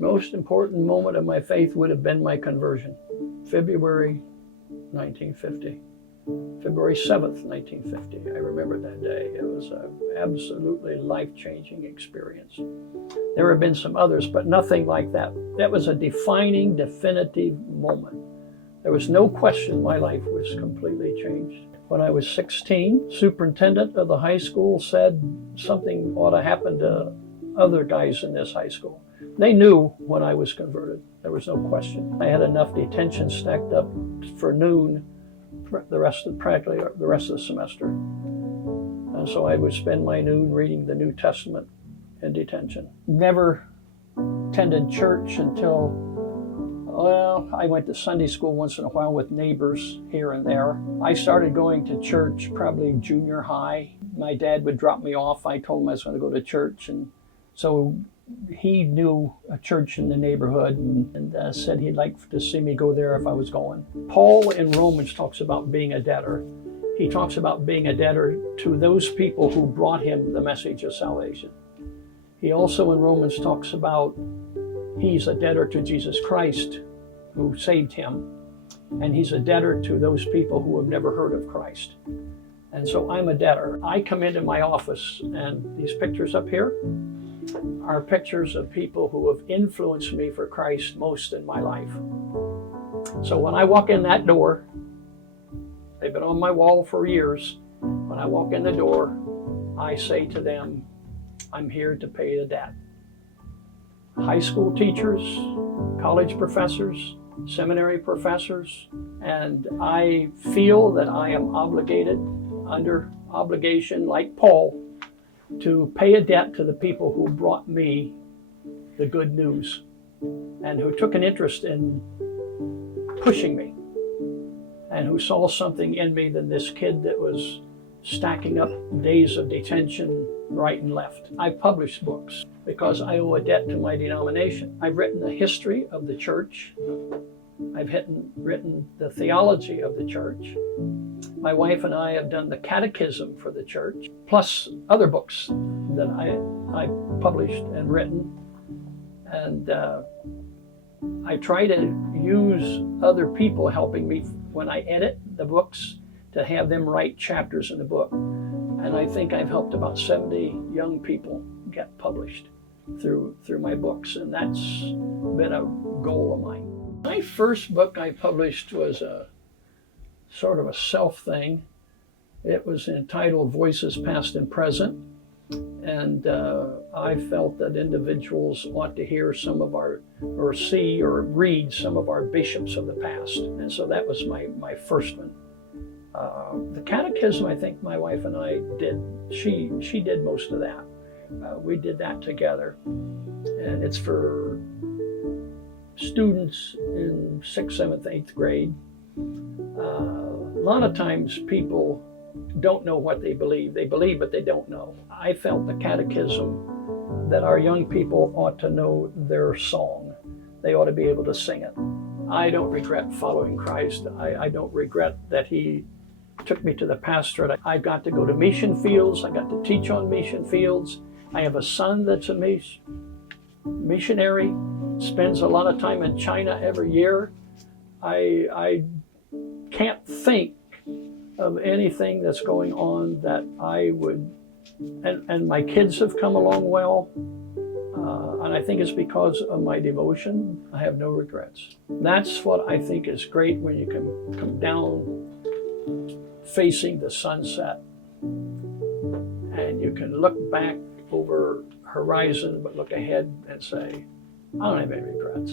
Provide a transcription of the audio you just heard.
Most important moment of my faith would have been my conversion, February 1950. February 7th, 1950. I remember that day. It was an absolutely life-changing experience. There have been some others, but nothing like that. That was a defining, definitive moment. There was no question my life was completely changed. When I was 16, superintendent of the high school said something ought to happen to other guys in this high school. They knew when I was converted. There was no question. I had enough detention stacked up for noon practically the rest of the semester. And so I would spend my noon reading the New Testament in detention. Never attended church until, well, I went to Sunday school once in a while with neighbors here and there. I started going to church probably junior high. My dad would drop me off. I told him I was going to go to church, and so he knew a church in the neighborhood and said he'd like to see me go there if I was going. Paul in Romans talks about being a debtor. He talks about being a debtor to those people who brought him the message of salvation. He also in Romans talks about he's a debtor to Jesus Christ who saved him, and he's a debtor to those people who have never heard of Christ. And so I'm a debtor. I come into my office, and these pictures up here are pictures of people who have influenced me for Christ most in my life. So when I walk in that door, they've been on my wall for years. When I walk in the door, I say to them, I'm here to pay the debt. High school teachers, college professors, seminary professors, and I feel that I am obligated, under obligation like Paul, to pay a debt to the people who brought me the good news and who took an interest in pushing me and who saw something in me than this kid that was stacking up days of detention right and left. I've published books because I owe a debt to my denomination. I've written the history of the church. I've written the theology of the church. My wife and I have done the catechism for the church, plus other books that I published and written. And I try to use other people helping me when I edit the books to have them write chapters in the book. And I think I've helped about 70 young people get published through my books, and that's been a goal of mine. My first book I published was a sort of a self thing. It was entitled Voices Past and Present, and I felt that individuals ought to hear some of our, or see or read some of our bishops of the past, and so that was my first one. The catechism, I think my wife and I did. She did most of that. We did that together, and it's for students in 6th, 7th, 8th grade. A lot of times people don't know what they believe. They believe, but they don't know. I felt the catechism that our young people ought to know their song. They ought to be able to sing it. I don't regret following Christ. I don't regret that he took me to the pastorate. I got to go to mission fields. I got to teach on mission fields. I have a son that's a missionary, spends a lot of time in China every year. I can't think of anything that's going on that I would, and my kids have come along well, and I think it's because of my devotion. I have no regrets. That's what I think is great, when you can come down facing the sunset and you can look back over horizon but look ahead and say, I don't have any regrets.